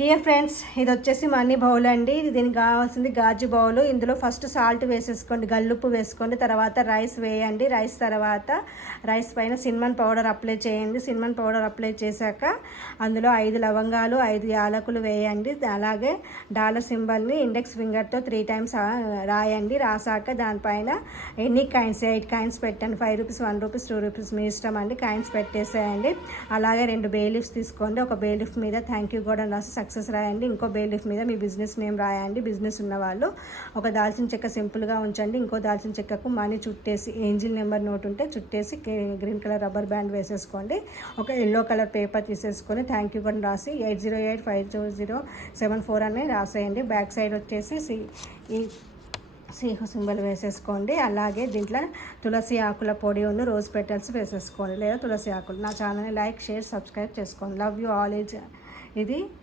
Dear friends, ఇది వచ్చేసి money bowl అండి. దీనికి కావాల్సింది గాజు బౌల్. ఇందులో ఫస్ట్ సాల్ట్ వేసేసుకోండి, గల్లుప్పు వేసుకోండి. తర్వాత రైస్ వేయండి. రైస్ తర్వాత రైస్ పైన సిన్నమన్ పౌడర్ అప్లై చేయండి. సిన్నమన్ పౌడర్ అప్లై చేశాక అందులో 5 లవంగాలు 5 యాలకులు వేయండి. అలాగే డాలర్ సింబల్ని ఇండెక్స్ ఫింగర్తో 3 టైమ్స్ రాయండి. రాసాక దానిపైన ఎన్ని కాయిన్స్ 8 కాయిన్స్ పెట్టండి. 5 రూపీస్, 1 రూపీస్, 2 రూపీస్ మీ ఇష్టం అండి. కాయిన్స్ పెట్టేసేయండి. అలాగే 2 బే లీఫ్స్ తీసుకోండి. ఒక బే లీఫ్ మీద థ్యాంక్ యూ కూడా రాసి సక్సెస్ రాయండి. ఇంకో బే లీఫ్ మీద మీ బిజినెస్ నేమ్ రాయండి. బిజినెస్ ఉన్నవాళ్ళు ఒక దాల్చిన చెక్క సింపుల్గా ఉంచండి. ఇంకో దాల్చిన చెక్కకు మనీ చుట్టేసి ఏంజిల్ నెంబర్ నోట్ ఉంటే చుట్టేసి గ్రీన్ కలర్ రబ్బర్ బ్యాండ్ వేసేసుకోండి. ఒక ఎల్లో కలర్ పేపర్ తీసేసుకొని థ్యాంక్ యూ కూడా రాసి 80852074 అని రాసేయండి. బ్యాక్ సైడ్ వచ్చేసి ఈ సింహ సింబల్ వేసేసుకోండి. అలాగే దీంట్లో తులసి ఆకుల పొడి ఉన్న రోజ్ పెటల్స్ వేసేసుకోండి, లేదా తులసి ఆకులు. నా ఛానల్ని లైక్, షేర్, సబ్స్క్రైబ్ చేసుకోండి. Love you all. ఇది